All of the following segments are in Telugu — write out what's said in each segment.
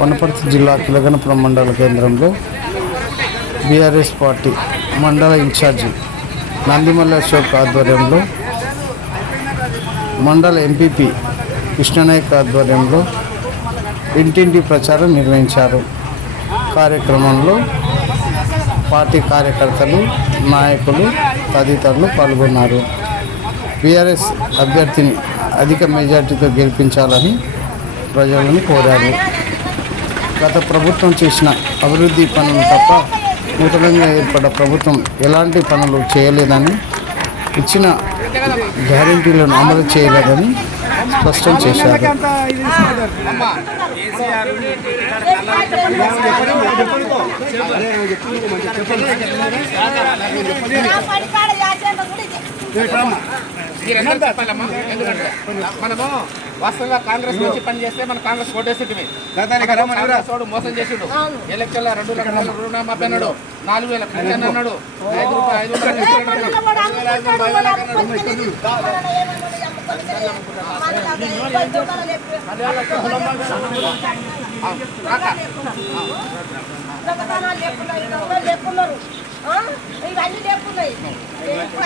వనపర్తి జిల్లా కిలగనపురం మండల కేంద్రంలో బీఆర్ఎస్ పార్టీ మండల ఇన్ఛార్జి నందిమల్ల అశోక్ ఆధ్వర్యంలో మండల ఎంపీపీ కృష్ణనాయక్ ఆధ్వర్యంలో ఇంటింటి ప్రచారం నిర్వహించారు. కార్యక్రమంలో పార్టీ కార్యకర్తలు నాయకులు తదితరులు పాల్గొన్నారు. బీఆర్ఎస్ అభ్యర్థిని అధిక మెజార్టీతో గెలిపించాలని ప్రజలను కోరారు. గత ప్రభుత్వం చేసిన అభివృద్ధి పనులు తప్ప నూతనంగా ఏర్పడ్డ ప్రభుత్వం ఎలాంటి పనులు చేయలేదని ఇచ్చిన గ్యారంటీలను అమలు చేయలేదని స్పష్టం చేశారు. మనము వాస్తవంగా కాంగ్రెస్ నుంచి పని చేస్తే మన కాంగ్రెస్ ఓటేసేటివి కాంగ్రెస్ వాడు మోసం చేసిండు ఎలక్షన్లో రెండు లక్షల రుణమాఫీ అన్నాడు నాలుగు వేల పెన్షన్ అన్నాడు ఐదు రూపాయలు ఐదు వందల ఇవన్నీ లేకున్నాయి.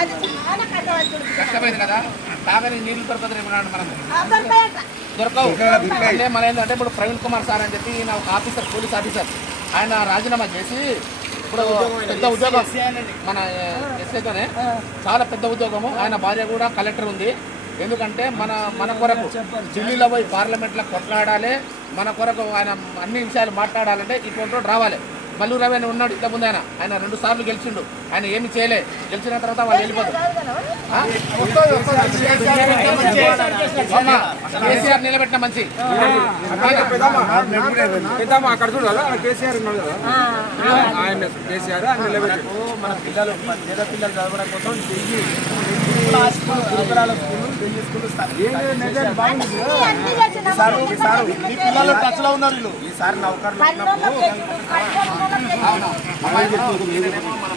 అది చాలా కష్టమైంది కదా? తాగని నీళ్ళు దొరకదు మనకు అర్థం దొరకవు. అంటే మన ఏంటంటే ఇప్పుడు ప్రవీణ్ కుమార్ సార్ అని చెప్పి ఈయన ఒక ఆఫీసర్ పోలీస్ ఆఫీసర్. ఆయన రాజీనామా చేసి ఇప్పుడు పెద్ద ఉద్యోగం మన ఎస్ఐతోనే చాలా పెద్ద ఉద్యోగము. ఆయన భార్య కూడా కలెక్టర్ ఉంది. ఎందుకంటే మన మన కొరకు ఢిల్లీలో పోయి పార్లమెంట్లో కొట్లాడాలి. మన కొరకు ఆయన అన్ని విషయాలు మాట్లాడాలంటే ఇటువంటి రావాలి. మల్లు రవి అని ఉన్నాడు ఇంత ముందు ఆయన ఆయన రెండు సార్లు గెలిచిండు ఆయన ఏమి చేయలే గెలిచిన తర్వాత వాళ్ళు వెళ్ళిపోతారు కేసీఆర్ నిలబెట్టిన మంచి అక్కడ చూడాలి కేసీఆర్ ఉన్నాడు కదా ఆయన కేసీఆర్ ఆయన నిలబెట్టి మన పిల్లలు పేద పిల్లలు చదవడం కోసం స్కూల్ స్కూల్ పిల్లలు టచ్లో ఉన్నారు వీళ్ళు. ఈసారి నౌకర్లు ఈయనేమో మన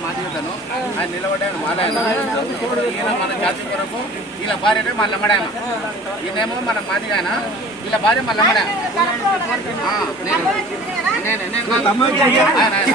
ఆయన నిలబడ్డాను మాలాయన ఈయన మన జాతి కొరకు వీళ్ళ భార్యనే మళ్ళీ అమ్మడాయన ఈయనేమో మన మాదిగాయన వీళ్ళ భార్య నేను. నేనే నేను. ఆయన, ఆయన.